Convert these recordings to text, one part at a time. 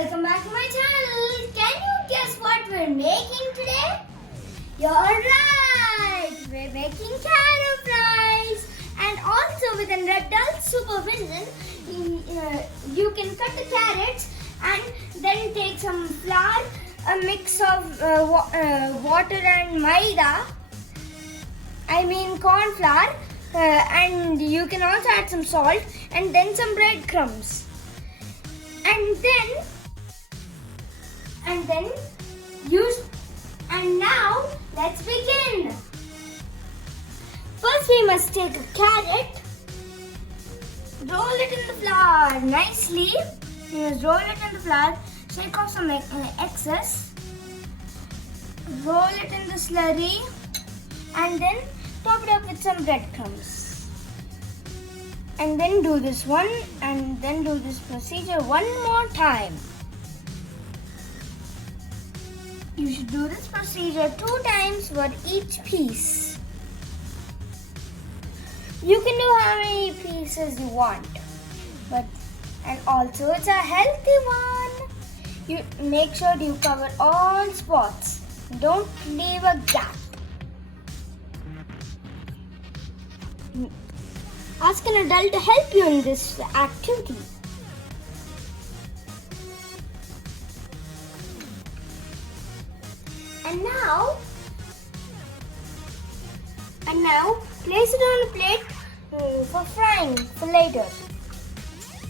welcome back to my channel. Can you guess what we're making today? You're right, we're making carro fries. And also with an adult supervision, you can cut the carrots and then take some flour, a mix of water and maida, corn flour, and you can also add some salt and then some breadcrumbs. And now let's begin. First we must take a carrot, roll it in the flour nicely. You must roll it in the flour, shake off some excess, roll it in the slurry, and then top it up with some breadcrumbs. And then do this one, and then do this procedure one more time. You should do this procedure 2 times for each piece. You can do how many pieces you want, and also it's a healthy one. You make sure you cover all spots. Don't leave a gap. Ask an adult to help you in this activity. And now place it on a plate for frying for later.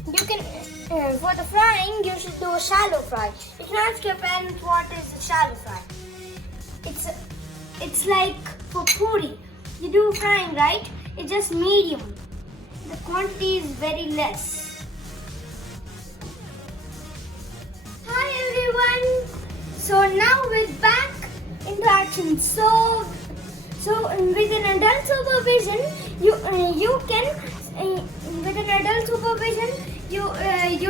You can for the frying you should do a shallow fry. You can ask your parents what is a shallow fry. It's like for puri. You do frying, right? It's just medium. The quantity is very less. Hi everyone. So now we're back into action. So with an adult supervision, you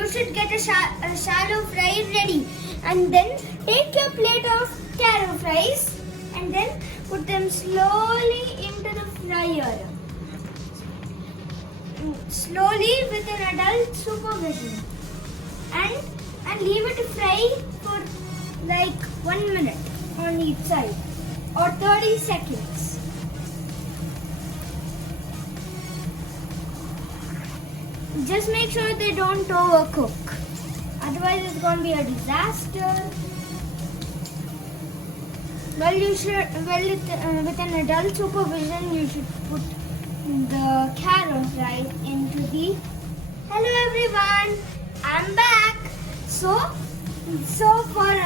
should get a shallow fry ready, and then take your plate of carro fries and then put them slowly into the fryer. Slowly with an adult supervision, and leave it to fry for like 1 minute on each side or 30 seconds. Just make sure they don't overcook, otherwise it's going to be a disaster. With an adult supervision, you should put the carro fries into the... Hello everyone, I'm back. So for a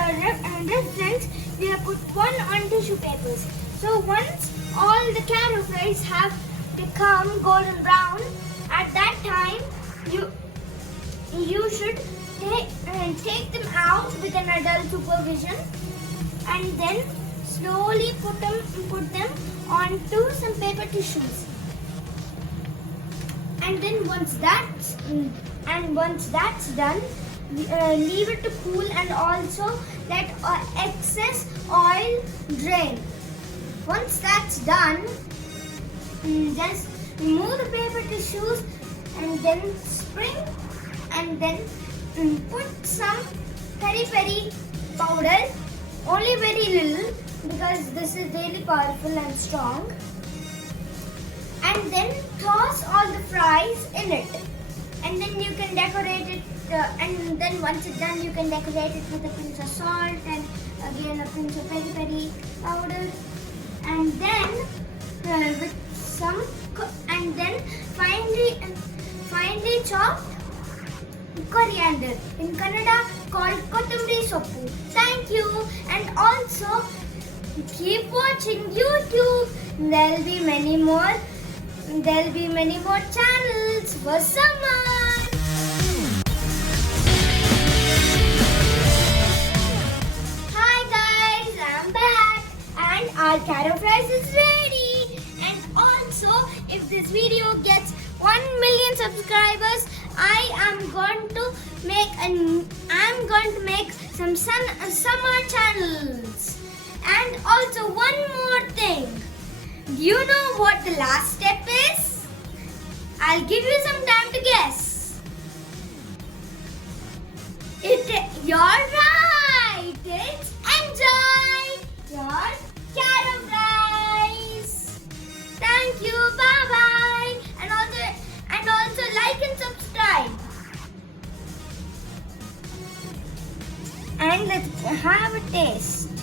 reference, we have put one on tissue papers. So once all the carro fries have become golden brown, at that time you should take them out with an adult supervision, and then slowly put them onto some paper tissues. And then once that's done, leave it to cool and also let excess oil drain. Once that's done, just remove the paper tissues and then spring, and then put some peri powder, only very little because this is really powerful and strong. And then toss all the fries in it, and then you can decorate it. And then once it's done, you can decorate it with a pinch of salt and again a pinch of peri powder, and then with some, and then finely chopped coriander, in Kannada called kothambari soppu. Thank you, and also keep watching YouTube. There'll be many more channels for summer. Hi guys, I'm back, and our carro fries is ready. And also, if this video gets 1 million subscribers, I'm going to make some summer channels. And also one more thing. Do you know what the last step is? I'll give you some time to guess. You're right. It's enjoy your Carro Fries. Thank you. Bye bye. And also like and subscribe. And let's have a taste.